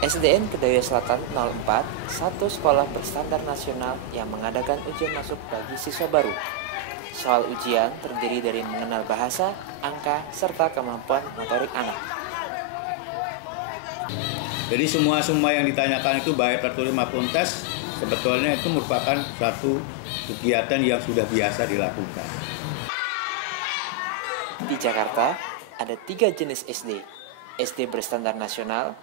SDN Kedayu Selatan 04, satu sekolah berstandar nasional yang mengadakan ujian masuk bagi siswa baru. Soal ujian terdiri dari mengenal bahasa, angka, serta kemampuan motorik anak. Jadi semua yang ditanyakan itu baik tertulis maupun tes, sebetulnya itu merupakan satu kegiatan yang sudah biasa dilakukan. Di Jakarta, ada 3 jenis SD. SD berstandar nasional,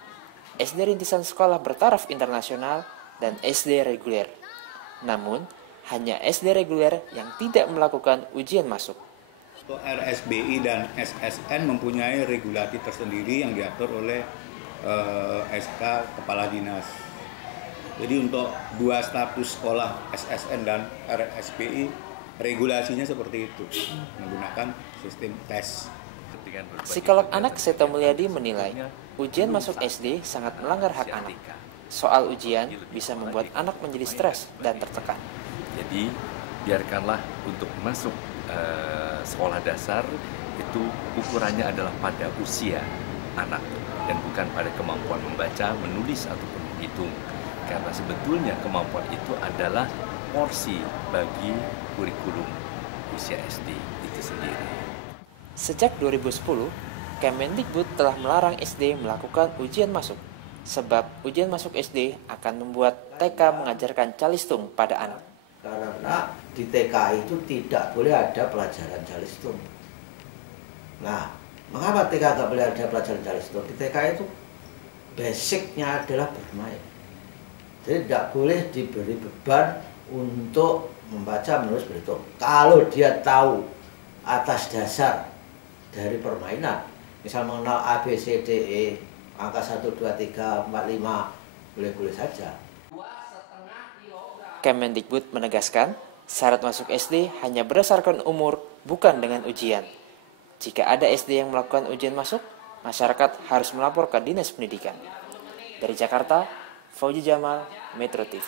SD rintisan sekolah bertaraf internasional, dan SD reguler. Namun, hanya SD reguler yang tidak melakukan ujian masuk. Untuk RSBI dan SSN mempunyai regulasi tersendiri yang diatur oleh SK Kepala Dinas. Jadi untuk 2 status sekolah SSN dan RSBI regulasinya seperti itu, menggunakan sistem tes. Psikolog anak Seto Mulyadi menilai, ujian masuk SD sangat melanggar hak anak. Soal ujian bisa membuat anak menjadi stres dan tertekan. Jadi biarkanlah untuk masuk sekolah dasar itu ukurannya adalah pada usia anak dan bukan pada kemampuan membaca, menulis ataupun menghitung. Karena sebetulnya kemampuan itu adalah porsi bagi kurikulum usia SD itu sendiri. Sejak 2010, Kemendikbud telah melarang SD melakukan ujian masuk, sebab ujian masuk SD akan membuat TK mengajarkan calistung pada anak. Karena di TK itu tidak boleh ada pelajaran calistung. Nah, mengapa TK tidak boleh ada pelajaran calistung? Di TK itu basicnya adalah bermain. Jadi tidak boleh diberi beban untuk membaca, menulis, berhitung. Kalau dia tahu atas dasar dari permainan, misal mengenal A, B, C, D, E, angka 1, 2, 3, 4, 5, boleh-boleh saja. Kemendikbud menegaskan, syarat masuk SD hanya berdasarkan umur, bukan dengan ujian. Jika ada SD yang melakukan ujian masuk, masyarakat harus melapor ke Dinas Pendidikan. Dari Jakarta, Fauji Jamal, Metro TV.